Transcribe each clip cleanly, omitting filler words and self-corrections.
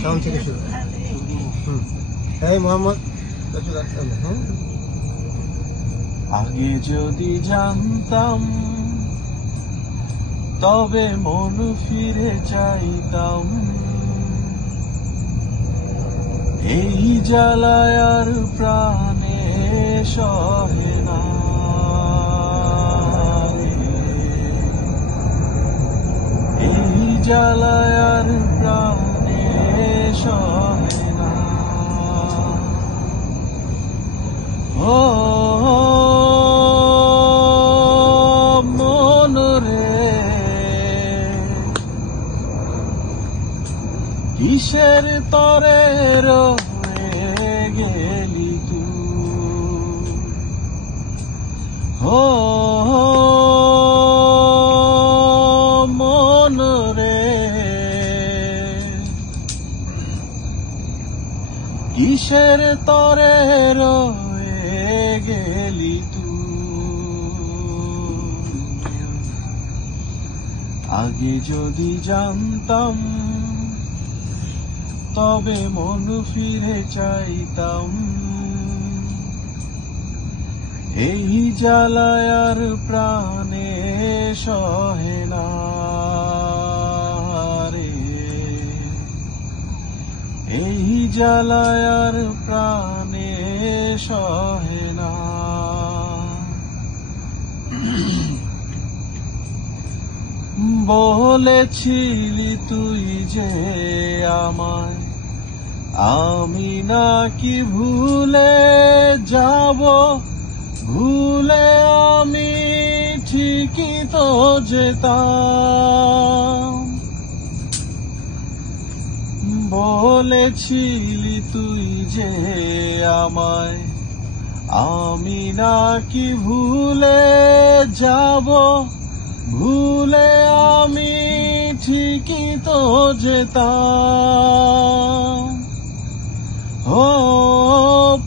Sound থেকে শুরু। এই মোহাম্মদ আগে যদি জানতাম তবে মন ফিরে চাইতাম, এই জ্বালায় আর প্রাণে সহে না, এই জ্বালায় আর প্রাণে সহে না। ও মন রে, কিসের তরে রয়ে গেলি তুই? ও মন রে, কিসের তরে রয়ে গেলি তুই? আগে যদি জানতাম তবে মন ফিরে চাইতাম, এই জ্বালায় আর প্রাণে সহে না রে, এই জ্বালায় আর প্রাণে সহে না। বলেছিলি তুই যে আমায়, আমি নাকি ভুলে যাব, ভুলে আমি ঠিকই তো যেতাম। বলেছিলি তুই যে আমায়, আমি নাকি ভুলে যাব, ভুলে আমি ঠিকই তো যেতাম। ও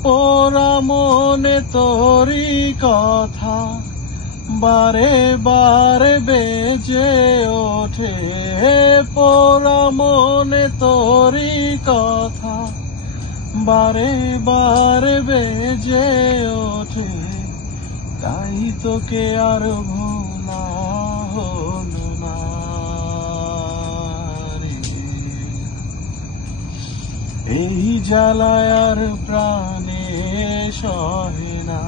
পোড়া মনে তোরই কথা বারে বারে বেজে ওঠে, পোড়া মনে তোরই কথা বারে বারে বেজে ওঠে, তাই তোকে আর ভোলা হলো না রে, এই জ্বালায় আর প্রাণে সহে না।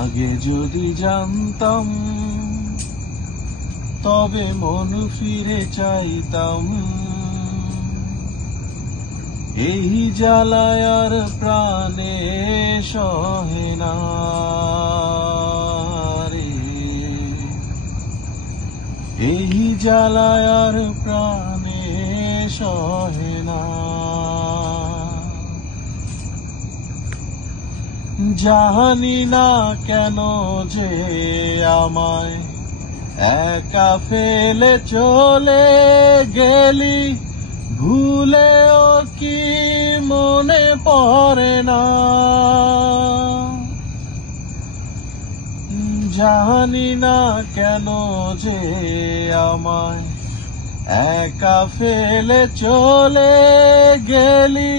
আগে যদি জানতাম তবে মন ফিরে চাইতাম, এই জ্বালায় আর প্রাণে সহে না রে, এই জ্বালায় আর প্রাণে সহে না। জানি না কেন যে আমায় একা ফেলে চলে গেলি, ভুলেও কি মনে পড়ে না? জানি না কেন যে আমায় একা ফেলে চলে গেলি,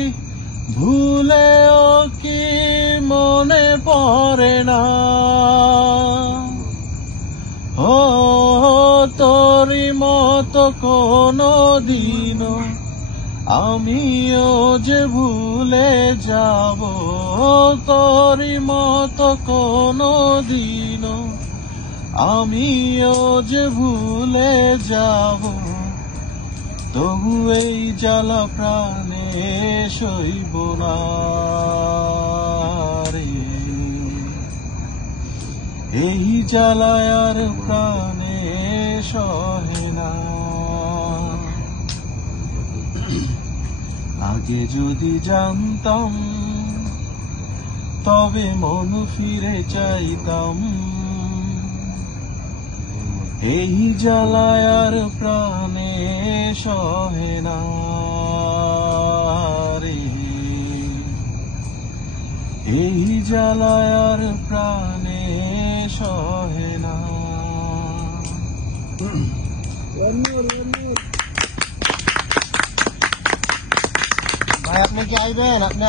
ভুলেও কি মনে পড়ে না? ও তোরই মতো কোনো দিনও আমিও যে ভুলে যাব, তোরই মতো কোনো দিনও আমিও যে ভুলে যাব, তবু এই জ্বালা প্রাণে সইব না রে, এই জ্বালায় আর প্রাণে সহে না। আগে যদি জানতাম তবে মন ফিরে চাইতাম, এই জ্বালায় আর প্রাণে সহে না রে, এই জ্বালায় আর প্রাণে সহে না। ভাই আপনি কি আইবেন? আপনি